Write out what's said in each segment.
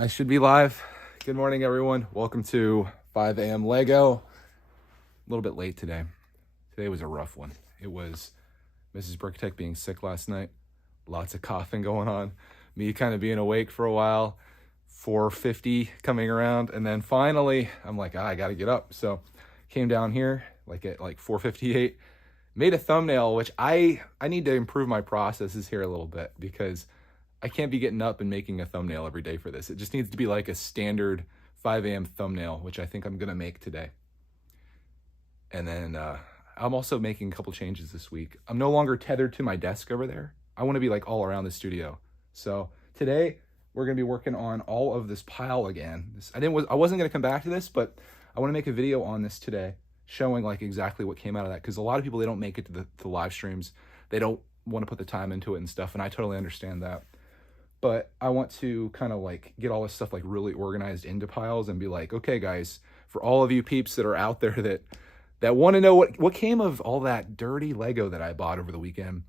I should be live. Good morning, everyone. Welcome to 5 a.m. Lego. A little bit late today. Today was a rough one. It was Mrs. Brickitect being sick last night. Lots of coughing going on. Me kind of being awake for a while. 4:50 coming around. And then finally, I'm like, I got to get up. So came down here at 4:58. Made a thumbnail, which I need to improve my processes here a little bit because I can't be getting up and making a thumbnail every day for this. It just needs to be like a standard 5 a.m. thumbnail, which I think I'm going to make today. And then I'm also making a couple changes this week. I'm no longer tethered to my desk over there. I want to be like all around the studio. So today we're going to be working on all of this pile again. I wasn't going to come back to this, but I want to make a video on this today showing like exactly what came out of that. Because a lot of people, they don't make it to the live streams. They don't want to put the time into it and stuff. And I totally understand that. But I want to kind of like get all this stuff like really organized into piles and be like, okay, guys, for all of you peeps that are out there that want to know what came of all that dirty Lego that I bought over the weekend,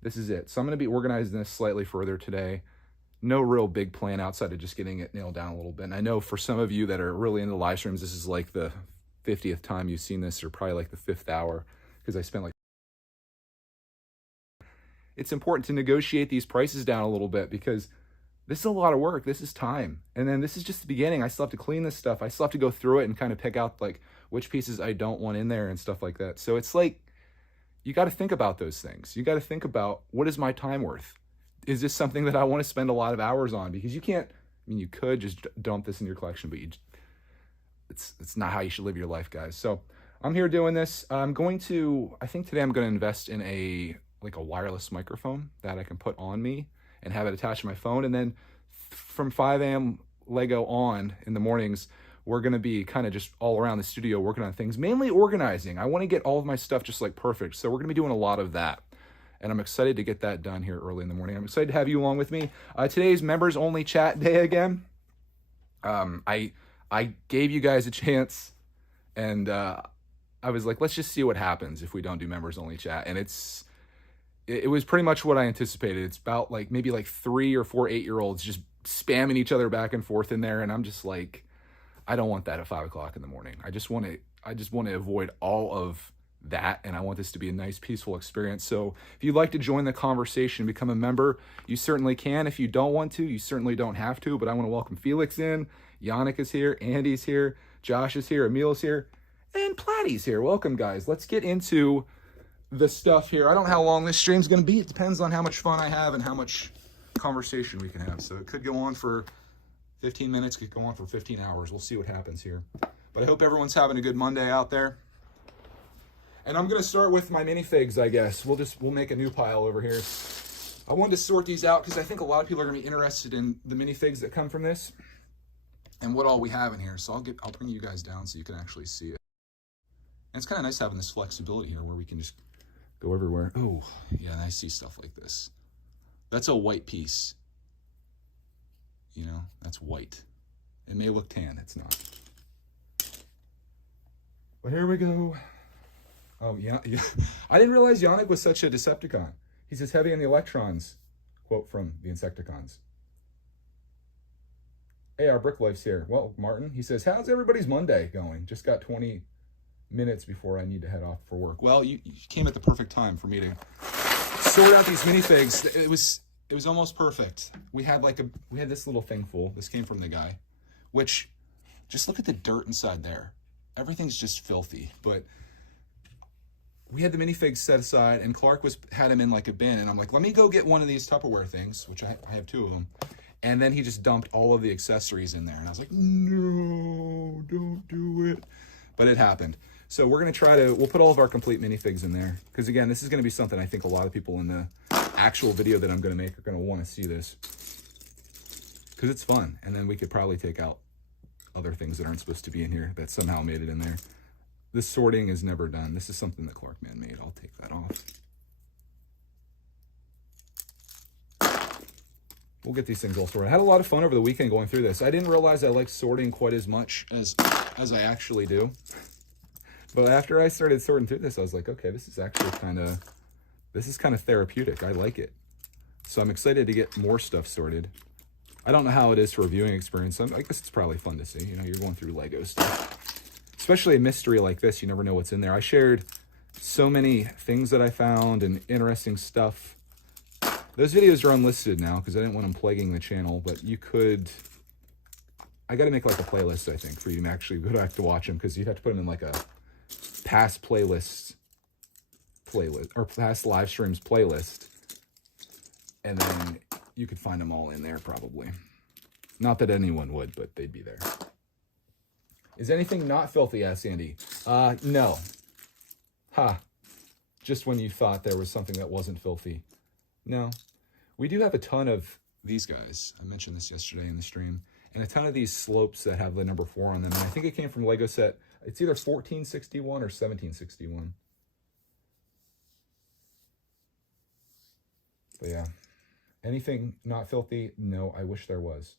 this is it. So I'm going to be organizing this slightly further today. No real big plan outside of just getting it nailed down a little bit. And I know for some of you that are really into live streams, this is like the 50th time you've seen this, or probably like the 5th hour, because I spent like... It's important to negotiate these prices down a little bit because this is a lot of work. This is time. And then this is just the beginning. I still have to clean this stuff. I still have to go through it and kind of pick out like which pieces I don't want in there and stuff like that. So it's like, you got to think about those things. You got to think about, what is my time worth? Is this something that I want to spend a lot of hours on? Because you can't, I mean, you could just dump this in your collection, but it's not how you should live your life, guys. So I'm here doing this. I think today I'm going to invest in a wireless microphone that I can put on me and have it attached to my phone. And then from 5 a.m. Lego on in the mornings, we're going to be kind of just all around the studio working on things, mainly organizing. I want to get all of my stuff just like perfect. So we're going to be doing a lot of that. And I'm excited to get that done here early in the morning. I'm excited to have you along with me. Today's members only chat day again. I gave you guys a chance, and I was like, let's just see what happens if we don't do members only chat. And it was pretty much what I anticipated. It's about maybe 3 or 4 8-year-olds just spamming each other back and forth in there. And I'm just like, I don't want that at 5 o'clock in the morning. I just want to avoid all of that. And I want this to be a nice, peaceful experience. So if you'd like to join the conversation, become a member, you certainly can. If you don't want to, you certainly don't have to. But I want to welcome Felix in. Yannick is here. Andy's here. Josh is here. Emil's here. And Platty's here. Welcome, guys. Let's get into the stuff here. I don't know how long this stream's going to be. It depends on how much fun I have and how much conversation we can have. So it could go on for 15 minutes, could go on for 15 hours. We'll see what happens here. But I hope everyone's having a good Monday out there. And I'm going to start with my minifigs, I guess. We'll make a new pile over here. I wanted to sort these out because I think a lot of people are going to be interested in the minifigs that come from this and what all we have in here. So I'll bring you guys down so you can actually see it. And it's kind of nice having this flexibility here where we can just go everywhere. Oh, yeah, and I see stuff like this. That's a white piece. You know, that's white. It may look tan, it's not. But here we go. Oh, yeah. I didn't realize Yannick was such a Decepticon. He says heavy on the electrons. Quote from the Insecticons. Hey, our Brick Life's here. Well, Martin, he says, how's everybody's Monday going? Just got 20 minutes before I need to head off for work. Well, you came at the perfect time for me to sort out these minifigs. It was almost perfect. We had this little thing full. This came from the guy, which, just look at the dirt inside there. Everything's just filthy. But we had the minifigs set aside, and Clark had him in like a bin, and I'm like, let me go get one of these Tupperware things, which I have 2 of them. And then he just dumped all of the accessories in there, and I was like, no, don't do it. But it happened. So we're going to we'll put all of our complete minifigs in there. Because again, this is going to be something I think a lot of people in the actual video that I'm going to make are going to want to see this. Because it's fun. And then we could probably take out other things that aren't supposed to be in here that somehow made it in there. This sorting is never done. This is something that Clarkman made. I'll take that off. We'll get these things all sorted. I had a lot of fun over the weekend going through this. I didn't realize I liked sorting quite as much as I actually do. But after I started sorting through this, I was like, okay, this is actually kind of therapeutic. I like it. So I'm excited to get more stuff sorted. I don't know how it is for a viewing experience. I guess it's probably fun to see. You know, you're going through Lego stuff. Especially a mystery like this, you never know what's in there. I shared so many things that I found and interesting stuff. Those videos are unlisted now because I didn't want them plaguing the channel, but you could... I got to make like a playlist, I think, for you to actually go back to watch them, because you'd have to put them in like a past playlist or past live streams playlist, and then you could find them all in there probably. Not that anyone would, but they'd be there. Is anything not filthy? Asked Andy. No. Ha. Just when you thought there was something that wasn't filthy. No. We do have a ton of these guys. I mentioned this yesterday in the stream. And a ton of these slopes that have the number 4 on them. And I think it came from Lego set. It's either 1461 or 1761. But yeah. Anything not filthy? No, I wish there was.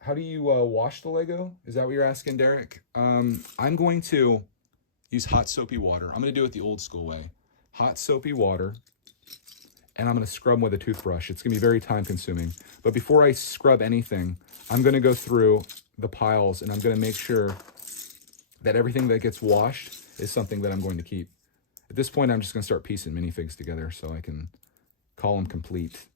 How do you wash the Lego? Is that what you're asking, Derek? I'm going to use hot soapy water. I'm going to do it the old school way. Hot soapy water. And I'm going to scrub with a toothbrush. It's going to be very time consuming. But before I scrub anything, I'm going to go through the piles and I'm going to make sure that everything that gets washed is something that I'm going to keep. At this point, I'm just going to start piecing minifigs together so I can call them complete.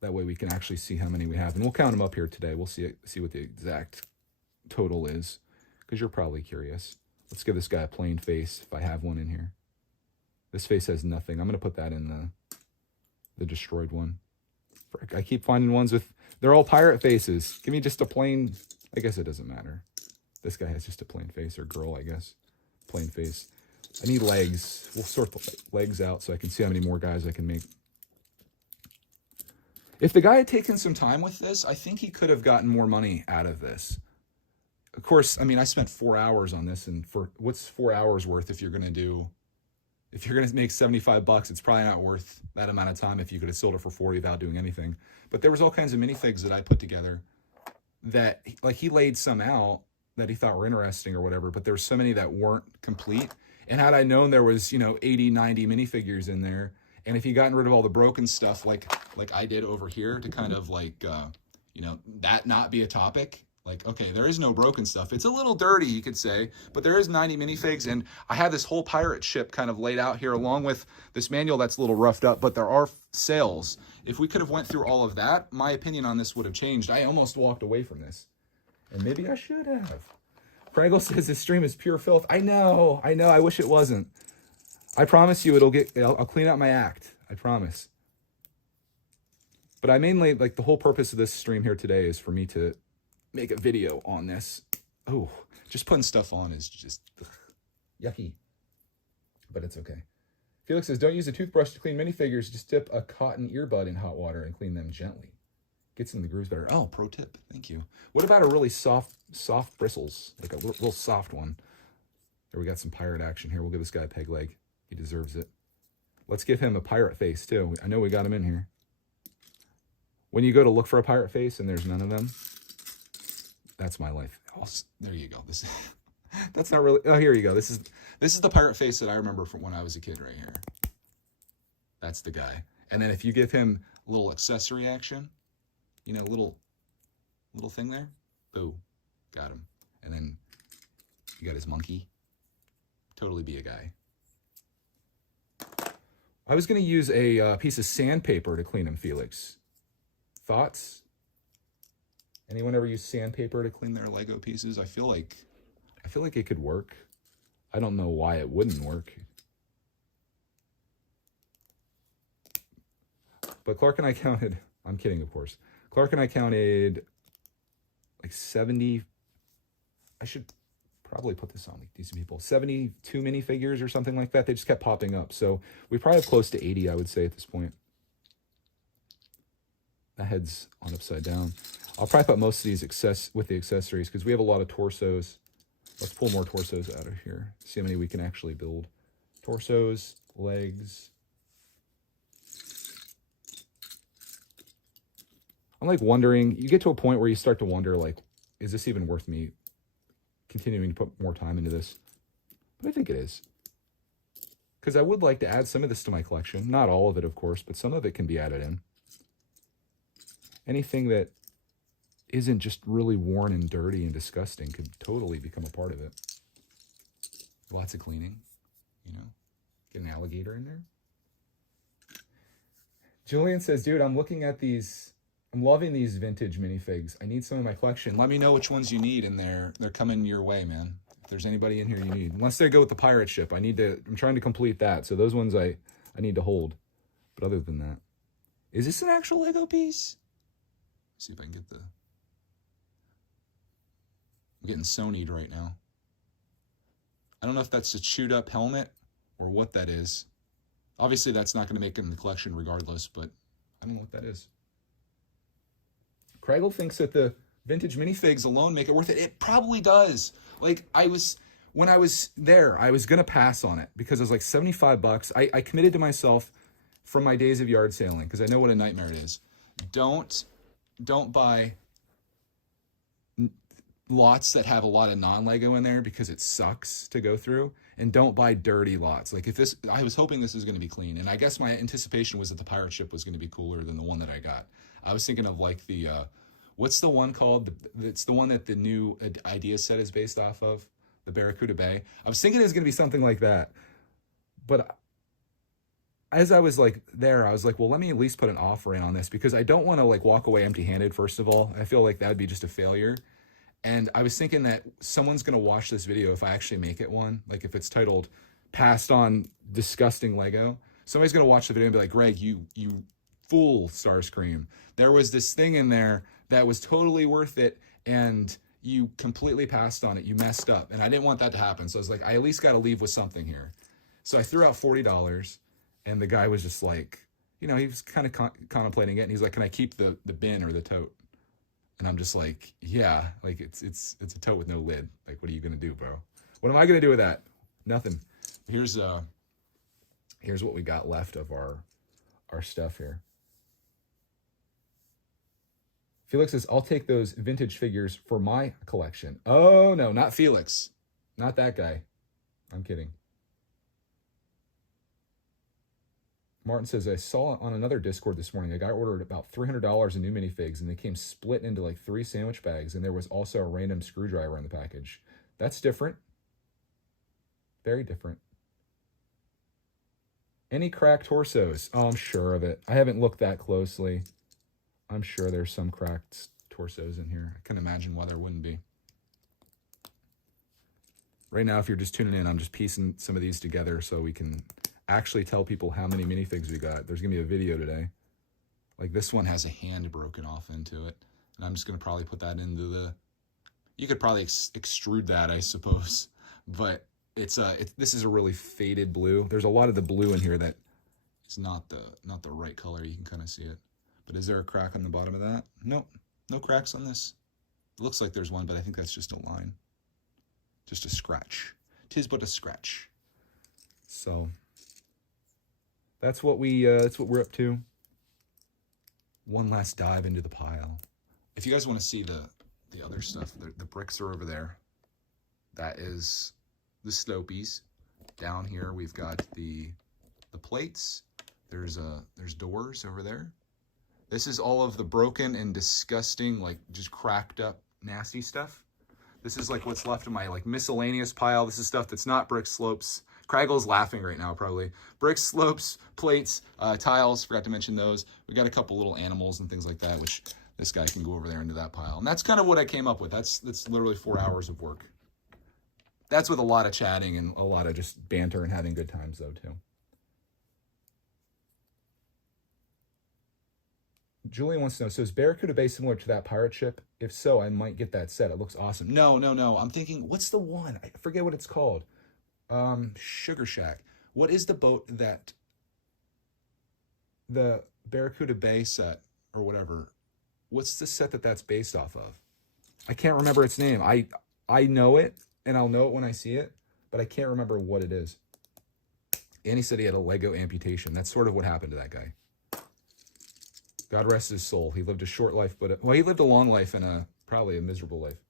That way we can actually see how many we have. And we'll count them up here today. We'll see what the exact total is, because you're probably curious. Let's give this guy a plain face if I have one in here. This face has nothing. I'm going to put that in the destroyed one. I keep finding ones with... They're all pirate faces. Give me just a plain... I guess it doesn't matter. This guy has just a plain face. Or girl, I guess. Plain face. I need legs. We'll sort the legs out so I can see how many more guys I can make. If the guy had taken some time with this, I think he could have gotten more money out of this. Of course, I mean, I spent 4 hours on this. And for what's 4 hours worth if you're going to do... If you're going to make $75, it's probably not worth that amount of time if you could have sold it for 40 without doing anything. But there was all kinds of minifigs that I put together that, like, he laid some out that he thought were interesting or whatever, but there were so many that weren't complete. And had I known there was, 80, 90 minifigures in there, and if he gotten rid of all the broken stuff like I did over here to kind of like, that not be a topic, like, okay, there is no broken stuff. It's a little dirty, you could say, but there is 90 minifigs, and I have this whole pirate ship kind of laid out here along with this manual that's a little roughed up, but there are sails. If we could have went through all of that, my opinion on this would have changed. I almost walked away from this, and maybe I should have. Prangle says this stream is pure filth. I know, I wish it wasn't. I promise you I'll clean out my act. I promise. But I mainly, like, the whole purpose of this stream here today is for me to make a video on this. Oh, just putting stuff on is just yucky. But it's okay. Felix says, don't use a toothbrush to clean minifigures. Just dip a cotton earbud in hot water and clean them gently. Gets in the grooves better. Oh, pro tip. Thank you. What about a really soft bristles? Like a real soft one. There, we got some pirate action here. We'll give this guy a peg leg. He deserves it. Let's give him a pirate face, too. I know we got him in here. When you go to look for a pirate face and there's none of them, that's my life. Oh, there you go. That's not really... Oh, here you go. This is the pirate face that I remember from when I was a kid right here. That's the guy. And then if you give him a little accessory action, little thing there, boom, got him. And then you got his monkey. Totally be a guy. I was going to use a piece of sandpaper to clean him, Felix. Thoughts? Anyone ever use sandpaper to clean their Lego pieces? I feel like it could work. I don't know why it wouldn't work. But Clark and I counted, I'm kidding, of course. Clark and I counted like 70, I should probably put this on like decent people, 72 minifigures or something like that. They just kept popping up. So we probably have close to 80, I would say, at this point. That head's on upside down. I'll probably put most of these with the accessories because we have a lot of torsos. Let's pull more torsos out of here. See how many we can actually build. Torsos, legs. I'm like wondering, you get to a point where you start to wonder, like, is this even worth me continuing to put more time into this? But I think it is. because I would like to add some of this to my collection. Not all of it, of course, but some of it can be added in. Anything that isn't just really worn and dirty and disgusting could totally become a part of it. Lots of cleaning, you know. Get an alligator in there. Julian says, dude, I'm looking at these. I'm loving these vintage minifigs. I need some in my collection. Let me know which ones you need, and they're coming your way, man. If there's anybody in here you need. Once they go with the pirate ship, I'm trying to complete that. So those ones I need to hold. But other than that, is this an actual Lego piece? Let's see if I can get I'm getting Sony'd right now. I don't know if that's a chewed up helmet or what that is. Obviously, that's not going to make it in the collection regardless, but I don't know what that is. Craigle thinks that the vintage minifigs alone make it worth it. It probably does. Like, when I was there, I was going to pass on it because it was like $75. I committed to myself from my days of yard sailing because I know what a nightmare it is. Don't buy lots that have a lot of non-Lego in there because it sucks to go through, and don't buy dirty lots. Like I was hoping this was going to be clean, and I guess my anticipation was that the pirate ship was going to be cooler than the one that I got. I was thinking of like the, what's the one called? It's the one that the new idea set is based off of, the Barracuda Bay. I was thinking it was going to be something like that, but as I was like there, I was like, well, let me at least put an offer in on this because I don't want to like walk away empty-handed, first of all. I feel like that would be just a failure. And I was thinking that someone's going to watch this video if I actually make it one. Like if it's titled Passed on Disgusting Lego. Somebody's going to watch the video and be like, Greg, you fool, Starscream. There was this thing in there that was totally worth it and you completely passed on it. You messed up. And I didn't want that to happen. So I was like, I at least got to leave with something here. So I threw out $40 and the guy was just like, you know, he was kind of contemplating it. And he's like, can I keep the bin or the tote? And I'm just like, yeah, like it's a tote with no lid. Like, what are you gonna do, bro? What am I gonna do with that? Nothing. Here's what we got left of our stuff here. Felix says, I'll take those vintage figures for my collection. Oh no, not Felix. Not that guy. I'm kidding. Martin says, I saw on another Discord this morning, a guy ordered about $300 in new minifigs, and they came split into like 3 sandwich bags, and there was also a random screwdriver in the package. That's different. Very different. Any cracked torsos? Oh, I'm sure of it. I haven't looked that closely. I'm sure there's some cracked torsos in here. I can imagine why there wouldn't be. Right now, if you're just tuning in, I'm just piecing some of these together so we can actually tell people how many minifigs we got. There's gonna be a video today. Like this one has a hand broken off into it, and I'm just gonna probably put that into the. You could probably extrude that, I suppose, but this is a really faded blue. There's a lot of the blue in here that is not the right color. You can kind of see it, but is there a crack on the bottom of that? Nope, no cracks on this. It looks like there's one, but I think that's just a line, just a scratch. 'Tis but a scratch. So. That's what we're up to. One last dive into the pile. If you guys want to see the other stuff, the bricks are over there. That is the Stopies. Down here we've got the plates. There's doors over there. This is all of the broken and disgusting, like just cracked up nasty stuff. This is like what's left of my like miscellaneous pile. This is stuff that's not brick slopes. Craggle's laughing right now, probably. Bricks, slopes, plates, tiles, forgot to mention those. We got a couple little animals and things like that, which this guy can go over there into that pile. And that's kind of what I came up with. That's literally 4 hours of work. That's with a lot of chatting and a lot of just banter and having good times, though, too. Julian wants to know, so is Barracuda Bay similar to that pirate ship? If so, I might get that set. It looks awesome. No. I'm thinking, what's the one? I forget what it's called. Sugar Shack. What is the boat that the Barracuda Bay set or whatever? What's the set that's based off of? I can't remember its name. I know it and I'll know it when I see it, but I can't remember what it is. And he said he had a Lego amputation. That's sort of what happened to that guy. God rest his soul. He lived a short life, but he lived a long life and probably a miserable life.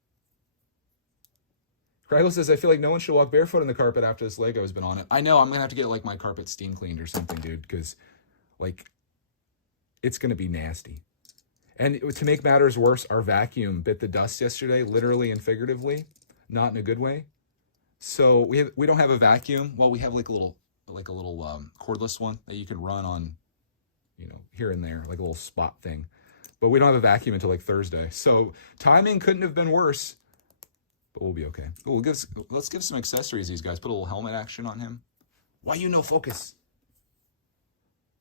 Craggle says, I feel like no one should walk barefoot on the carpet after this Lego has been on it. I know, I'm going to have to get, like, my carpet steam cleaned or something, dude, because, like, it's going to be nasty. And to make matters worse, our vacuum bit the dust yesterday, literally and figuratively, not in a good way. So we don't have a vacuum. Well, we have, like, a little cordless one that you can run on, you know, here and there, like a little spot thing. But we don't have a vacuum until, like, Thursday. So timing couldn't have been worse. But we'll be okay. Oh, let's give some accessories these guys. Put a little helmet action on him. Why you no focus?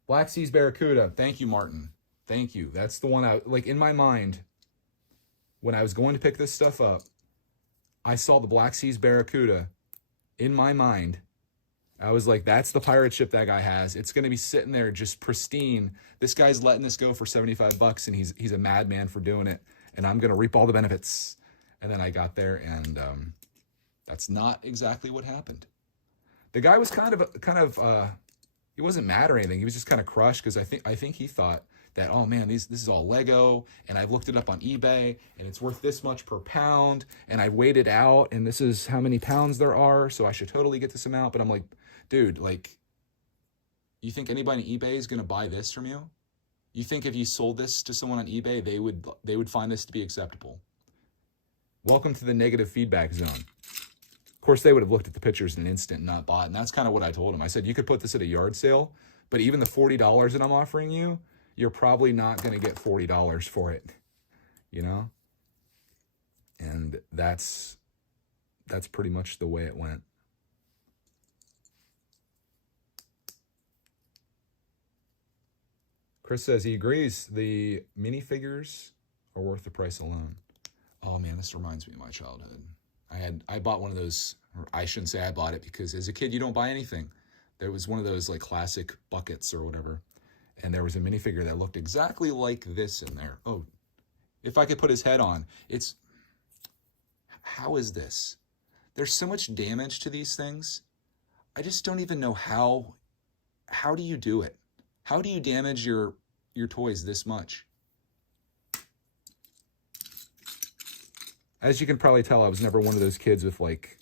Black Seas Barracuda. Thank you, Martin. Thank you. That's the one like, in my mind, when I was going to pick this stuff up, I saw the Black Seas Barracuda in my mind. I was like, that's the pirate ship that guy has. It's going to be sitting there just pristine. This guy's letting this go for $75, and he's a madman for doing it. And I'm going to reap all the benefits. And then I got there, and that's not exactly what happened. The guy was kind of he wasn't mad or anything. He was just kind of crushed because I think he thought that, oh man, this is all Lego, and I've looked it up on eBay, and it's worth this much per pound, and I weighed it out, and this is how many pounds there are, so I should totally get this amount. But I'm like, dude, like, you think anybody on eBay is gonna buy this from you? You think if you sold this to someone on eBay, they would find this to be acceptable? Welcome to the negative feedback zone. Of course, they would have looked at the pictures in an instant and not bought, and that's kind of what I told them. I said, you could put this at a yard sale, but even the $40 that I'm offering you, you're probably not going to get $40 for it, you know? And that's pretty much the way it went. Chris says he agrees. The minifigures are worth the price alone. Oh man, this reminds me of my childhood. I bought one of those, or I shouldn't say I bought it, because as a kid you don't buy anything. There was one of those like classic buckets or whatever, and there was a minifigure that looked exactly like this in there. Oh, if I could put his head on. How is this? There's so much damage to these things. I just don't even know how do you do it? How do you damage your toys this much? As you can probably tell, I was never one of those kids with like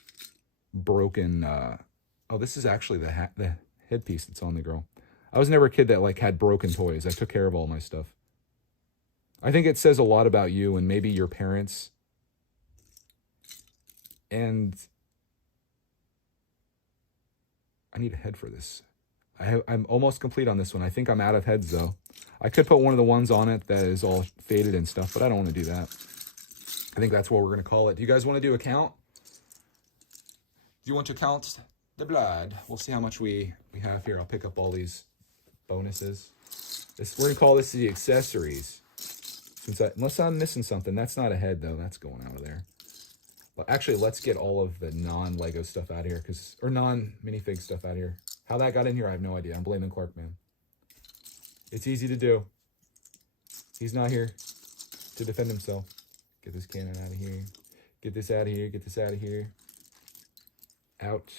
broken, oh, this is actually the headpiece that's on the girl. I was never a kid that like had broken toys. I took care of all my stuff. I think it says a lot about you and maybe your parents. And I need a head for this. I'm almost complete on this one. I think I'm out of heads though. I could put one of the ones on it that is all faded and stuff, but I don't want to do that. I think that's what we're going to call it. Do you guys want to do a count? Do you want to count the blood? We'll see how much we have here. I'll pick up all these bonuses. We're going to call this the accessories. Unless I'm missing something. That's not a head, though. That's going out of there. Well, actually, let's get all of the non-Lego stuff out of here. Or non-minifig stuff out of here. How that got in here, I have no idea. I'm blaming Clark, man. It's easy to do. He's not here to defend himself. Get this cannon out of here. Get this out of here. Get this out of here. Out.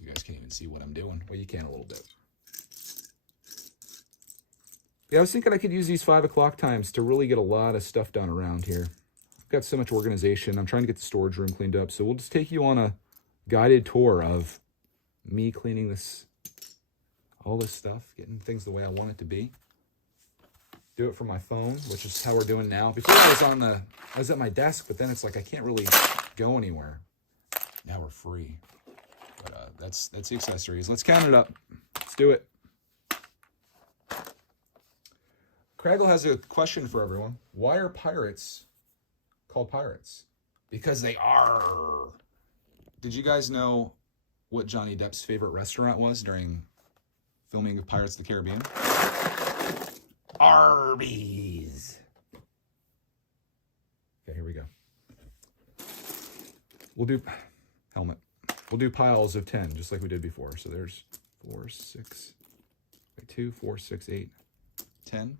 You guys can't even see what I'm doing. Well, you can a little bit. Yeah, I was thinking I could use these 5 o'clock times to really get a lot of stuff done around here. I've got so much organization. I'm trying to get the storage room cleaned up. So we'll just take you on a guided tour of me cleaning all this stuff, getting things the way I want it to be. Do it from my phone, which is how we're doing now. Before I was at my desk, but then it's like I can't really go anywhere. Now we're free. But that's the accessories. Let's count it up. Let's do it. Craggle has a question for everyone. Why are pirates called pirates? Because they are. Did you guys know what Johnny Depp's favorite restaurant was during filming of Pirates of the Caribbean? Arby's. Okay, here we go. We'll do helmet. We'll do piles of 10, just like we did before. So there's 4, 6, 2, 4, 6, 8, 10.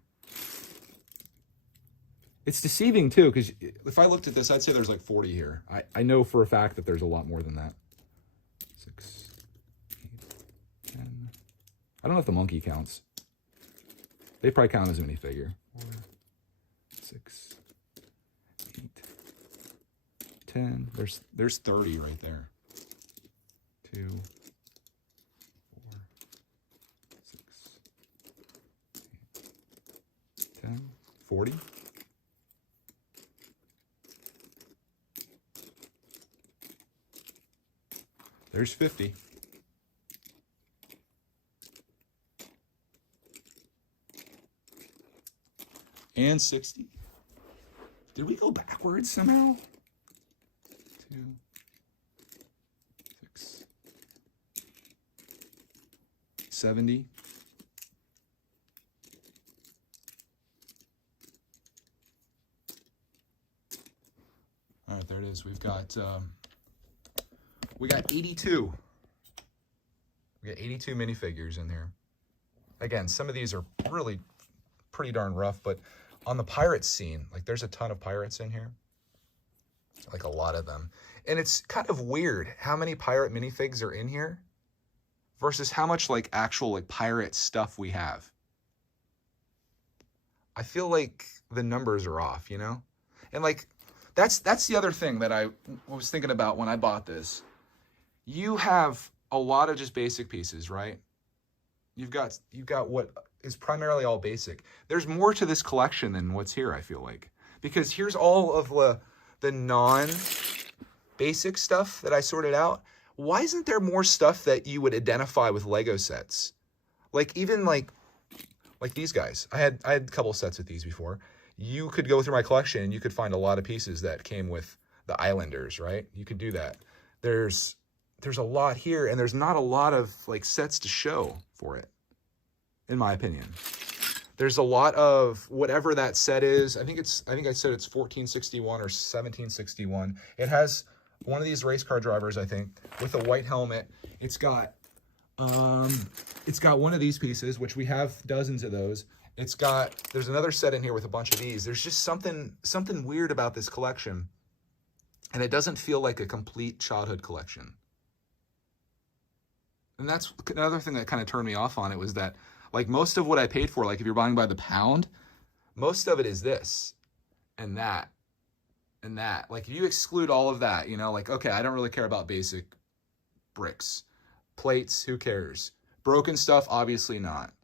It's deceiving too, because if I looked at this, I'd say there's like 40 here. I know for a fact that there's a lot more than that. 6, 8, 10. I don't know if the monkey counts. They probably count as a minifigure. 4, 6, 8, 10. There's 30 right there. 2, 4, 6, 8, 10, 40. There's 50. And 60. Did we go backwards somehow? 2, 6, 70. All right, there it is. We got 82. We got 82 minifigures in here. Again, some of these are really pretty darn rough, but on the pirate scene, like there's a ton of pirates in here, like a lot of them. And it's kind of weird how many pirate minifigs are in here versus how much like actual like pirate stuff we have. I feel like the numbers are off, you know? And like, that's the other thing that I was thinking about when I bought this. You have a lot of just basic pieces, right? You've got what is primarily all basic. There's more to this collection than what's here, I feel like. Because here's all of the non-basic stuff that I sorted out. Why isn't there more stuff that you would identify with Lego sets? Like even like these guys. I had a couple sets of these before. You could go through my collection and you could find a lot of pieces that came with the Islanders, right? You could do that. There's a lot here, and there's not a lot of like sets to show for it, in my opinion. There's a lot of whatever that set is. I think I said it's 1461 or 1761. It has one of these race car drivers, I think, with a white helmet. It's got one of these pieces, which we have dozens of those. There's another set in here with a bunch of these. There's just something weird about this collection. And it doesn't feel like a complete childhood collection. And that's another thing that kind of turned me off on it, was that like most of what I paid for, like if you're buying by the pound, most of it is this and that and that. Like if you exclude all of that, you know, like, okay, I don't really care about basic bricks. Plates, who cares? Broken stuff, obviously not.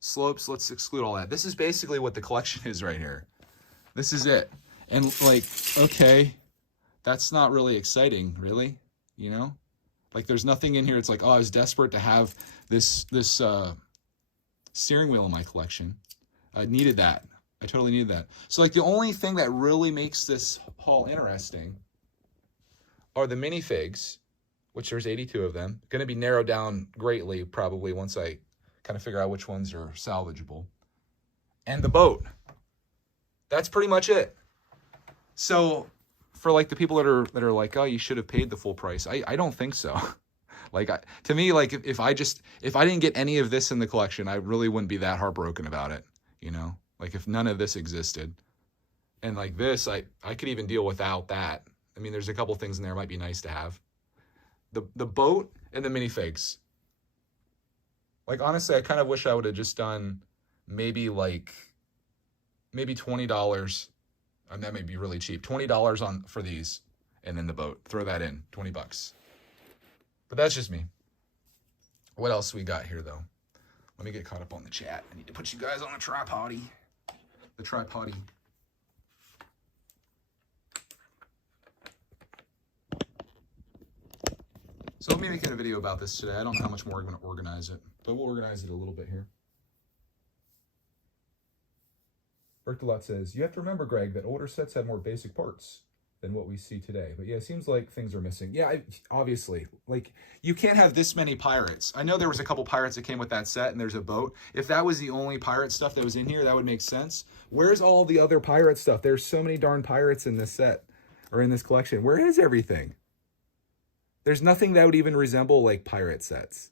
Slopes, let's exclude all that. This is basically what the collection is right here. This is it. And like, okay, that's not really exciting, really, you know? Like there's nothing in here. It's like, oh, I was desperate to have this steering wheel in my collection. I needed that. I totally needed that. So like the only thing that really makes this haul interesting are the minifigs, which there's 82 of them. Going to be narrowed down greatly probably once I kind of figure out which ones are salvageable. And the boat. That's pretty much it. So for like the people that are like, oh, you should have paid the full price. I don't think so. Like to me, like if I didn't get any of this in the collection, I really wouldn't be that heartbroken about it. You know, like if none of this existed, and like this, I could even deal without that. I mean, there's a couple things in there might be nice to have. The boat and the minifigs. Like honestly, I kind of wish I would have just done maybe $20. And that may be really cheap. $20 for these, and then the boat. Throw that in, $20. But that's just me. What else we got here, though? Let me get caught up on the chat. I need to put you guys on a tripoddy. The tripoddy. So let me make a video about this today. I don't know how much more I'm going to organize it, but we'll organize it a little bit here. Bertolot says, you have to remember, Greg, that older sets had more basic parts than what we see today. But yeah, it seems like things are missing. Yeah, obviously. Like, you can't have this many pirates. I know there was a couple pirates that came with that set, and there's a boat. If that was the only pirate stuff that was in here, that would make sense. Where's all the other pirate stuff? There's so many darn pirates in this set, or in this collection. Where is everything? There's nothing that would even resemble, like, pirate sets.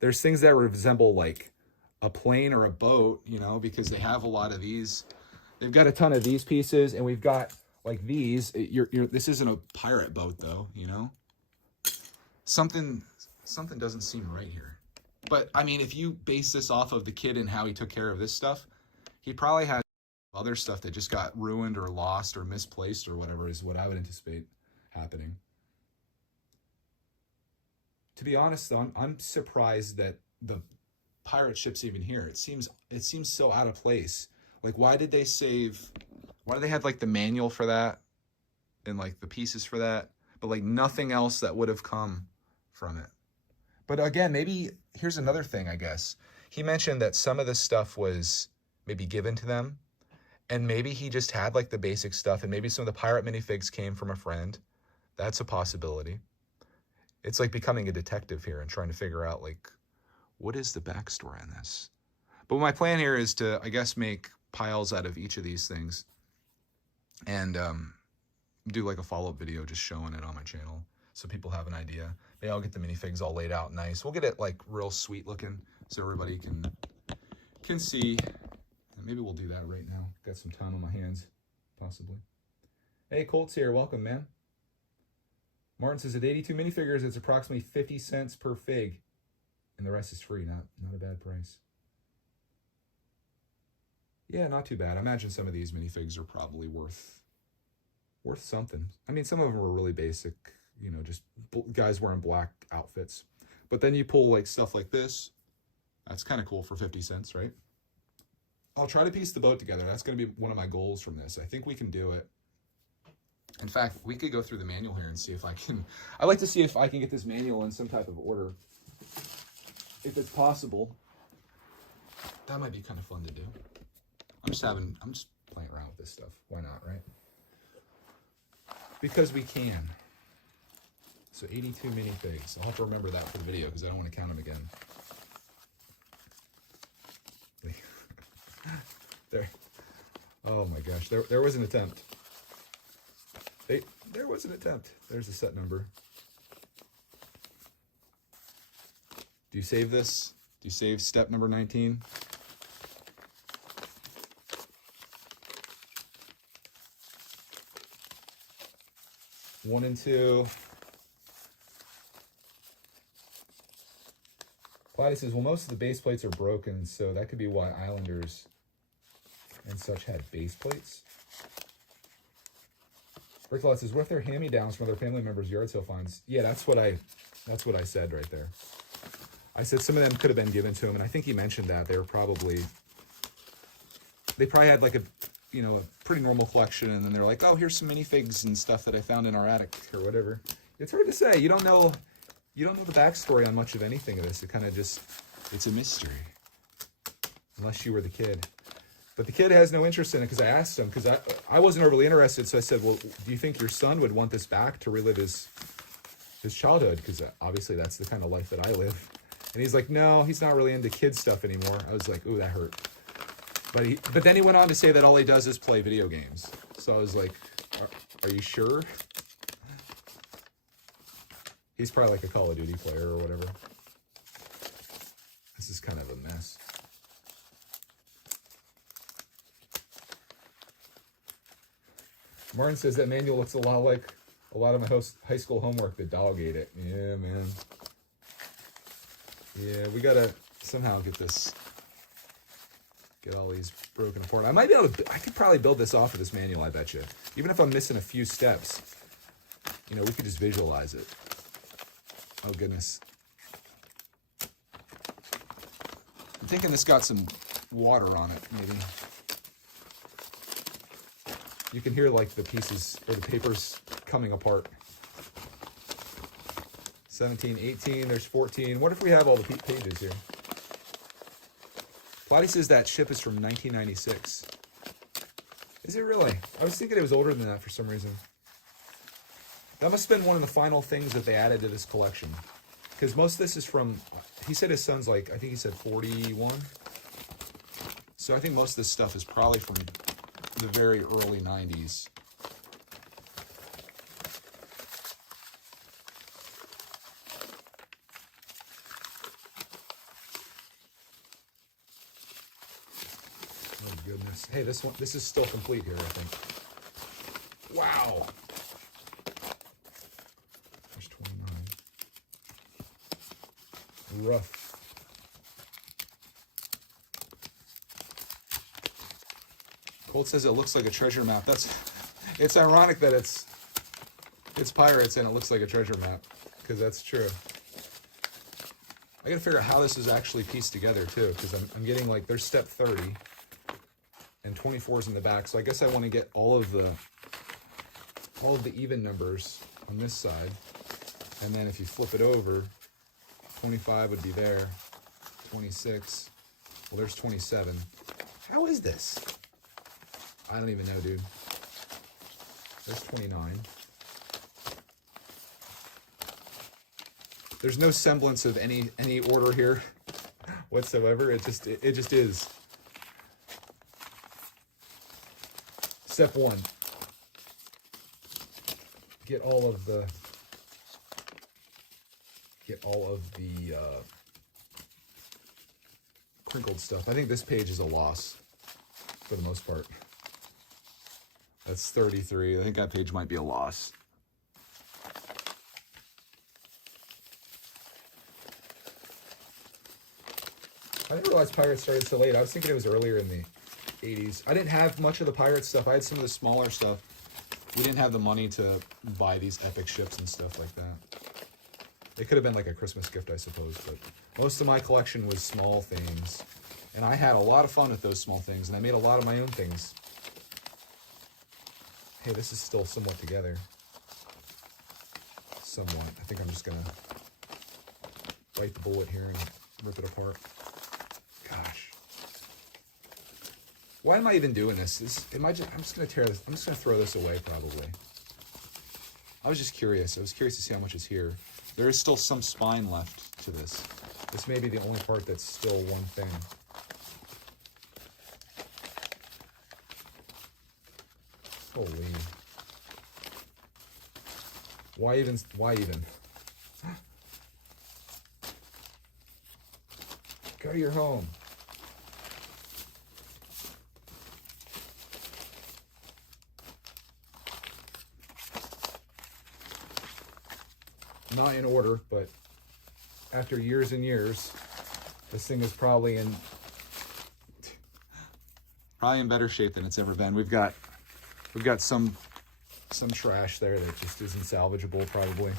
There's things that resemble, like, a plane or a boat, you know, because they have a lot of these. They've got a ton of these pieces, and we've got like these. This isn't a pirate boat though, you know. Something doesn't seem right here. But I mean, if you base this off of the kid and how he took care of this stuff, he probably had other stuff that just got ruined or lost or misplaced or whatever is what I would anticipate happening. To be honest, though, I'm surprised that the pirate ship's even here. It seems so out of place. Like, why did they have like the manual for that and like the pieces for that, but like nothing else that would have come from it? But again, maybe here's another thing, I guess. He mentioned that some of this stuff was maybe given to them, and maybe he just had like the basic stuff, and maybe some of the pirate minifigs came from a friend. That's a possibility. It's like becoming a detective here and trying to figure out like, what is the backstory on this? But my plan here is to, I guess, make piles out of each of these things and do like a follow-up video just showing it on my channel so people have an idea. Maybe I'll get the minifigs all laid out nice. We'll get it like real sweet looking so everybody can see. And maybe we'll do that right now. Got some time on my hands, possibly. Hey, Colt's here. Welcome, man. Martin says, at 82 minifigures, it's approximately 50 cents per fig. And the rest is free. Not a bad price. Yeah, not too bad. I imagine some of these minifigs are probably worth something. I mean, some of them are really basic, you know, just guys wearing black outfits. But then you pull like stuff like this. That's kind of cool for 50 cents, right? I'll try to piece the boat together. That's going to be one of my goals from this. I think we can do it. In fact, we could go through the manual here and see if I can. I'd like to see if I can get this manual in some type of order, if it's possible. That might be kind of fun to do. I'm just playing around with this stuff. Why not, right? Because we can. So 82 minifigs. I'll have to remember that for the video because I don't want to count them again. There. Oh my gosh. There was an attempt. There was an attempt. There's the set number. Do you save this? Do you save step number 19? One and two. Clyde says, well, most of the base plates are broken, so that could be why Islanders and such had base plates. Ricklot says, what if they're hand-me-downs from other family members' yard sale finds? Yeah, that's what I said right there. I said some of them could have been given to him, and I think he mentioned that they probably had like a pretty normal collection, and then they're like, oh, here's some minifigs and stuff that I found in our attic or whatever. It's hard to say. You don't know the backstory on much of anything of this. It kind of just, it's a mystery. Unless you were the kid. But the kid has no interest in it because I asked him, because I wasn't overly interested, so I said, well, do you think your son would want this back to relive his childhood? Because obviously that's the kind of life that I live. And he's like, no, he's not really into kid stuff anymore. I was like, ooh, that hurt. But then he went on to say that all he does is play video games. So I was like, are you sure? He's probably like a Call of Duty player or whatever. This is kind of a mess. Martin says that manual looks a lot like a lot of my high school homework. The dog ate it. Yeah, man. Yeah, we gotta somehow get all these broken apart. I could probably build this off of this manual, I bet you. Even if I'm missing a few steps, we could just visualize it. Oh, goodness. I'm thinking this got some water on it, maybe. You can hear like the pieces or the papers coming apart. 17, 18, there's 14. What if we have all the pages here? Plotty says that ship is from 1996. Is it really? I was thinking it was older than that for some reason. That must have been one of the final things that they added to this collection. Because most of this is from, he said his son's like, I think he said 41. So I think most of this stuff is probably from the very early 90s. Oh goodness. Hey, this is still complete here, I think. Wow. There's 29. Rough. Colt says it looks like a treasure map. It's ironic that it's pirates and it looks like a treasure map, because that's true. I gotta figure out how this is actually pieced together too, because I'm getting like, there's step 30 and 24's in the back. So I guess I want to get all of the even numbers on this side. And then if you flip it over, 25 would be there, 26, well there's 27. How is this? I don't even know, dude. There's 29. There's no semblance of any order here whatsoever. It just is. Step 1. Get all of the crinkled stuff. I think this page is a loss for the most part. That's 33. I think that page might be a loss. I didn't realize Pirates started so late. I was thinking it was earlier in the 80s. I didn't have much of the Pirates stuff. I had some of the smaller stuff. We didn't have the money to buy these epic ships and stuff like that. It could have been like a Christmas gift, I suppose, but most of my collection was small things. And I had a lot of fun with those small things, and I made a lot of my own things. Hey, this is still somewhat together. Somewhat. I think I'm just gonna bite the bullet here and rip it apart. Gosh. Why am I even doing this? I'm just gonna tear this. I'm just gonna throw this away probably. I was just curious. I was curious to see how much is here. There is still some spine left to this. This may be the only part that's still one thing. Holy. Why even? Go to your home. Not in order, but after years and years, this thing is probably in better shape than it's ever been. We've got some trash there that just isn't salvageable probably.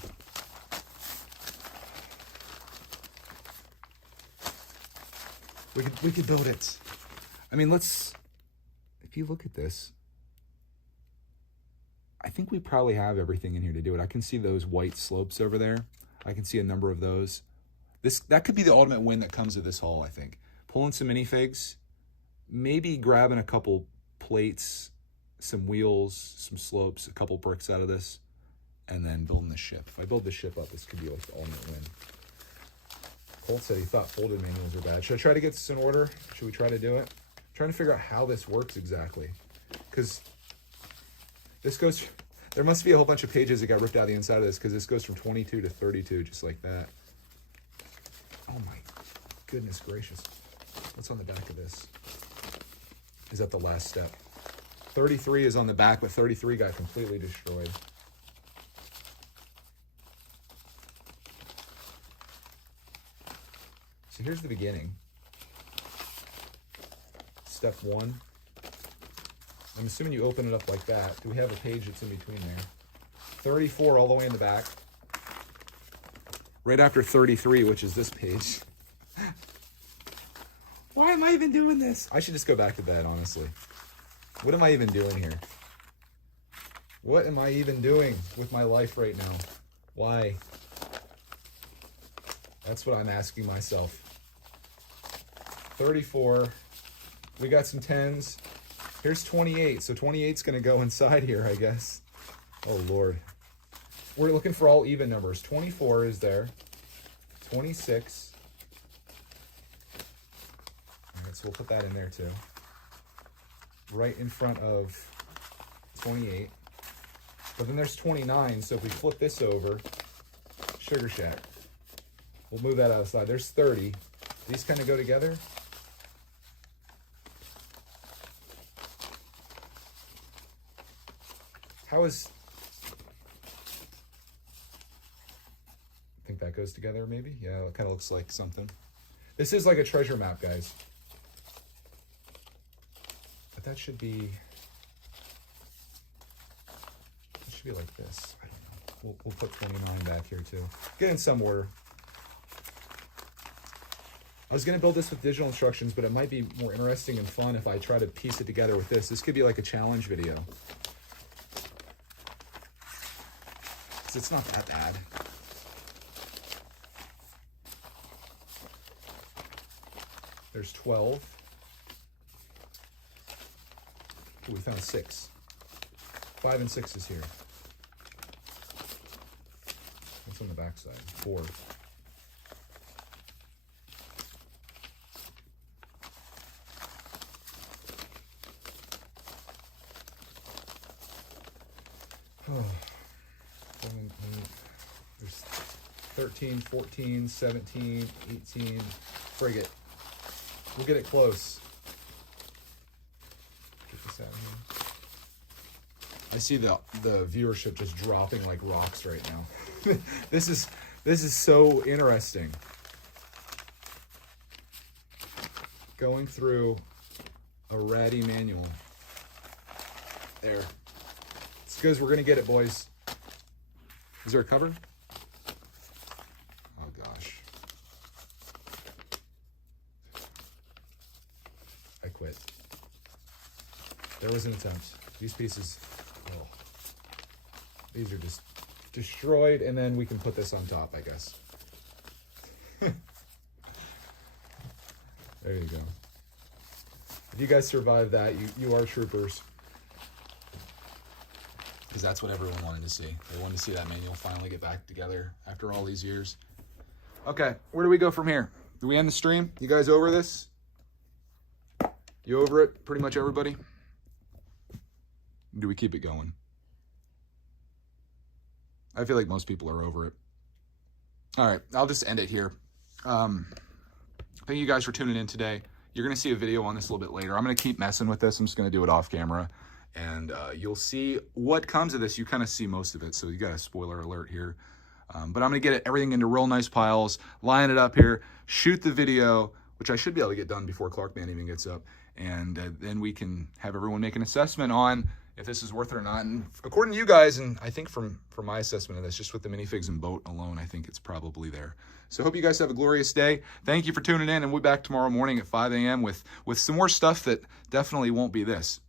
We could build it. I mean, if you look at this, I think we probably have everything in here to do it. I can see those white slopes over there. I can see a number of those. That could be the ultimate win that comes of this haul, I think. Pulling some minifigs, maybe grabbing a couple plates, some wheels, some slopes, a couple bricks out of this, and then building the ship. If I build the ship up, this could be like the ultimate win. Colt said he thought folded manuals were bad. Should I try to get this in order? Should we try to do it? I'm trying to figure out how this works exactly. Because this goes, there must be a whole bunch of pages that got ripped out of the inside of this, because this goes from 22 to 32, just like that. Oh my goodness gracious. What's on the back of this? Is that the last step? 33 is on the back, but 33 got completely destroyed. So here's the beginning. Step 1. I'm assuming you open it up like that. Do we have a page that's in between there? 34 all the way in the back. Right after 33, which is this page. Why am I even doing this? I should just go back to bed, honestly. What am I even doing here? What am I even doing with my life right now? Why? That's what I'm asking myself. 34. We got some 10s. Here's 28. So 28's going to go inside here, I guess. Oh, Lord. We're looking for all even numbers. 24 is there. 26. All right, so we'll put that in there too. Right in front of 28. But then there's 29, so if we flip this over, Sugar Shack. We'll move that outside. There's 30. These kind of go together. How is... I think that goes together, maybe? Yeah, it kind of looks like something. This is like a treasure map, guys. But that should be... be like this. I don't know. We'll put 29 back here too. Get in some order. I was going to build this with digital instructions, but it might be more interesting and fun if I try to piece it together with this. This could be like a challenge video. It's not that bad. There's 12. Ooh, we found 6. 5 and 6 is here. What's on the back side? 4. Oh. 7, 8. There's 13, 14, 17, 18. Frig it. We'll get it close. Get this out of here. I see the viewership just dropping like rocks right now. This is so interesting. Going through a ratty manual. There. It's because we're gonna get it, boys. Is there a cover? Oh gosh. I quit. There was an attempt. These pieces, oh, these are just destroyed, and then we can put this on top, I guess. There you go. If you guys survive that, you are troopers. Because that's what everyone wanted to see. They wanted to see that manual finally get back together after all these years. Okay, where do we go from here? Do we end the stream? You guys over this? You over it, pretty much everybody? Do we keep it going? I feel like most people are over it. All right, I'll just end it here. Thank you guys for tuning in today. You're going to see a video on this a little bit later. I'm going to keep messing with this. I'm just going to do it off camera. And you'll see what comes of this. You kind of see most of it, so you got a spoiler alert here. But I'm going to get everything into real nice piles, line it up here, shoot the video, which I should be able to get done before Clarkman even gets up. And then we can have everyone make an assessment on if this is worth it or not. And according to you guys, and I think from my assessment of this, just with the minifigs and boat alone, I think it's probably there. So I hope you guys have a glorious day. Thank you for tuning in, and we'll be back tomorrow morning at 5 a.m. with some more stuff that definitely won't be this.